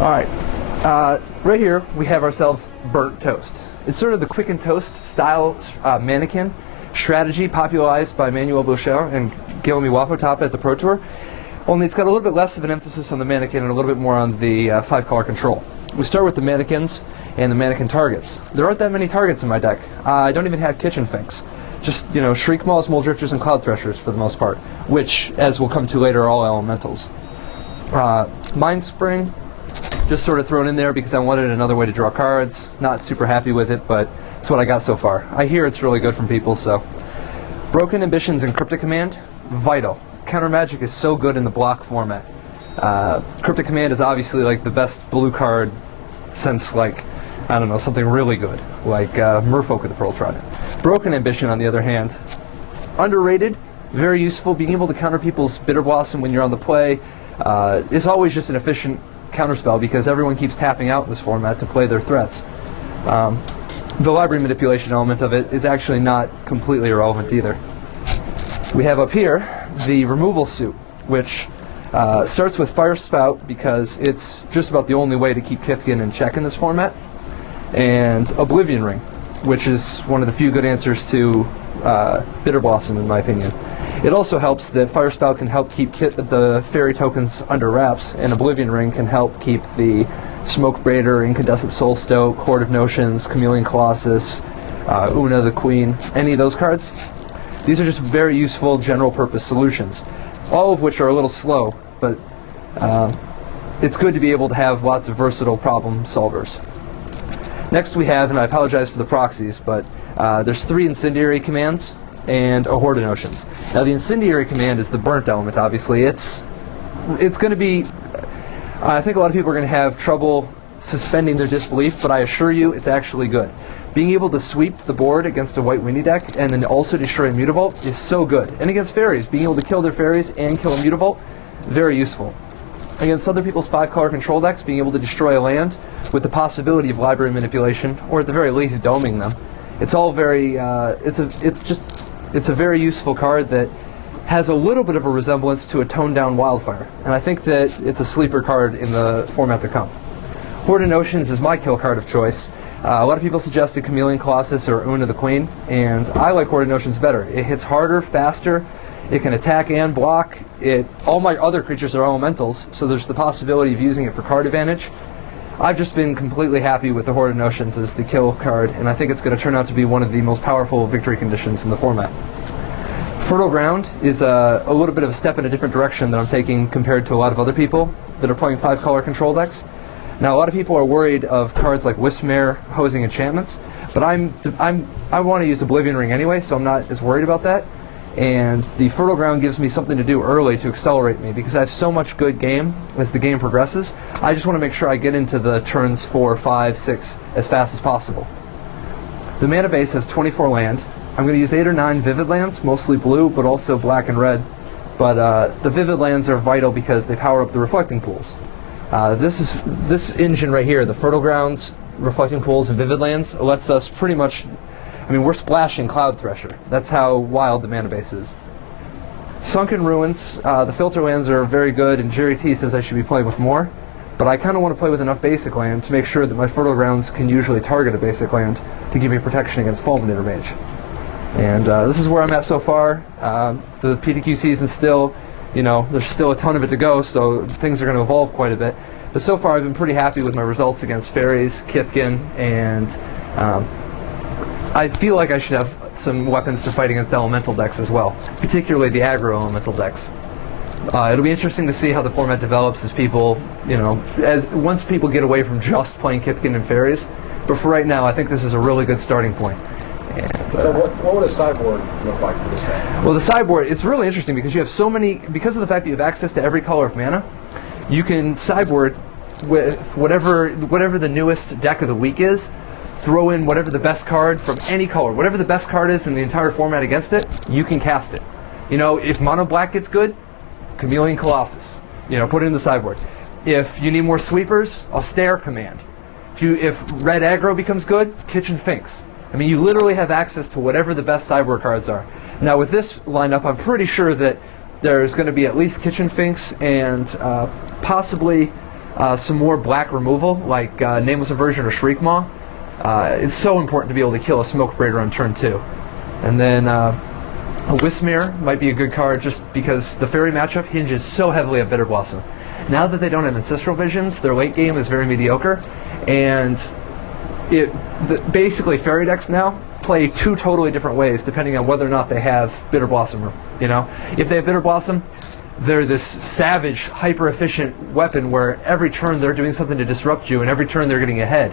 All right, right here we have ourselves Burnt Toast. It's sort of the quick and toast style mannequin strategy popularized by Manuel Boucher and Guillermo Wafotapa at the Pro Tour. Only it's got a little bit less of an emphasis on the mannequin and a little bit more on the 5-color control. We start with the mannequins and the mannequin targets. There aren't that many targets in my deck. I don't even have kitchen finks. Just, shriek maws, mole drifters, and cloud threshers for the most part, which, as we'll come to later, are all elementals. Mind Spring, just sort of thrown in there because I wanted another way to draw cards. Not super happy with it, but it's what I got so far. I hear it's really good from people, so. Broken Ambitions and Cryptic Command, vital. Counter Magic is so good in the block format. Cryptic Command is obviously like the best blue card since, like, I don't know, something really good, like Merfolk of the Pearl Trident. Broken Ambition, on the other hand, underrated, very useful. Being able to counter people's Bitter Blossom when you're on the play is always just an efficient counterspell because everyone keeps tapping out in this format to play their threats. The library manipulation element of it is actually not completely irrelevant either. We have up here the removal suit, which starts with Fire Spout because it's just about the only way to keep Kithkin in check in this format, and Oblivion Ring, which is one of the few good answers to Bitter Blossom in my opinion. It also helps that Fire Spout can help keep the fairy tokens under wraps, and Oblivion Ring can help keep the Smoke Braider, Incandescent Soulstoke, Horde of Notions, Chameleon Colossus, Una the Queen, any of those cards. These are just very useful general purpose solutions, all of which are a little slow, but it's good to be able to have lots of versatile problem solvers. Next we have, and I apologize for the proxies, but there's 3 Incendiary commands and a Horde of Notions. Now the Incendiary command is the burnt element, obviously. It's going to be, I think a lot of people are going to have trouble suspending their disbelief, but I assure you it's actually good. Being able to sweep the board against a white Weenie deck and then also destroy a Mutavault is so good. And against fairies, being able to kill their fairies and kill a Mutavault, very useful. Against other people's 5-color control decks, being able to destroy a land with the possibility of library manipulation, or at the very least doming them, it's all very, it's a very useful card that has a little bit of a resemblance to a toned-down Wildfire, and I think that it's a sleeper card in the format to come. Horde of Notions is my kill card of choice. A lot of people suggested Chameleon Colossus or Una the Queen, and I like Horde of Notions better. It hits harder, faster, it can attack and block. All my other creatures are elementals, so there's the possibility of using it for card advantage. I've just been completely happy with the Horde of Notions as the kill card, and I think it's going to turn out to be one of the most powerful victory conditions in the format. Fertile Ground is a little bit of a step in a different direction that I'm taking compared to a lot of other people that are playing 5-color control decks. Now, a lot of people are worried of cards like Wispmare hosing enchantments, but I want to use Oblivion Ring anyway, so I'm not as worried about that. And the Fertile Ground gives me something to do early to accelerate me because I have so much good game as the game progresses. I just want to make sure I get into the turns 4, 5, 6 as fast as possible. The mana base has 24 land. I'm going to use 8 or 9 Vivid lands, mostly blue, but also black and red. But the Vivid lands are vital because they power up the Reflecting Pools. This engine right here, the Fertile Grounds, Reflecting Pools, and Vivid lands, lets us pretty much, we're splashing Cloud Thresher. That's how wild the mana base is. Sunken Ruins, the filter lands are very good, and Jerry T says I should be playing with more, but I kind of want to play with enough basic land to make sure that my Fertile Grounds can usually target a basic land to give me protection against Fulminate Intermage. And this is where I'm at so far. The PTQ season's still, there's still a ton of it to go, so things are going to evolve quite a bit. But so far I've been pretty happy with my results against Fairies, Kithkin, and I feel like I should have some weapons to fight against elemental decks as well, particularly the aggro elemental decks. It'll be interesting to see how the format develops as people, once people get away from just playing Kithkin and Fairies. But for right now, I think this is a really good starting point. And, so what would a sideboard look like for this deck? Well, the sideboard, it's really interesting because you have so many, because of the fact that you have access to every color of mana, you can sideboard with whatever the newest deck of the week is, throw in whatever the best card from any color, whatever the best card is in the entire format against it, you can cast it. If mono black gets good, Chameleon Colossus, put it in the sideboard. If you need more sweepers, Austere Command. If red aggro becomes good, Kitchen Finks. You literally have access to whatever the best sideboard cards are. Now with this lineup, I'm pretty sure that there's going to be at least Kitchen Finks and possibly some more black removal, like Nameless Aversion or Shriekmaw. It's so important to be able to kill a Smoke Braider on turn 2. And then a Wismere might be a good card just because the fairy matchup hinges so heavily at Bitter Blossom. Now that they don't have Ancestral Visions, their late game is very mediocre, and basically fairy decks now play 2 totally different ways depending on whether or not they have Bitter Blossom. Or, if they have Bitter Blossom, they're this savage, hyper-efficient weapon where every turn they're doing something to disrupt you, and every turn they're getting ahead.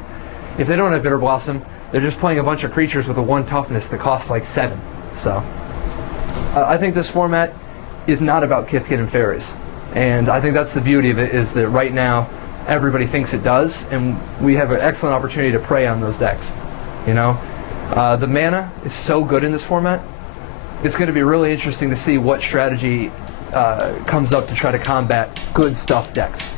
If they don't have Bitter Blossom, they're just playing a bunch of creatures with a 1 toughness that costs like 7. So, I think this format is not about Kithkin and fairies. And I think that's the beauty of it, is that right now everybody thinks it does, and we have an excellent opportunity to prey on those decks. The mana is so good in this format. It's going to be really interesting to see what strategy comes up to try to combat good stuff decks.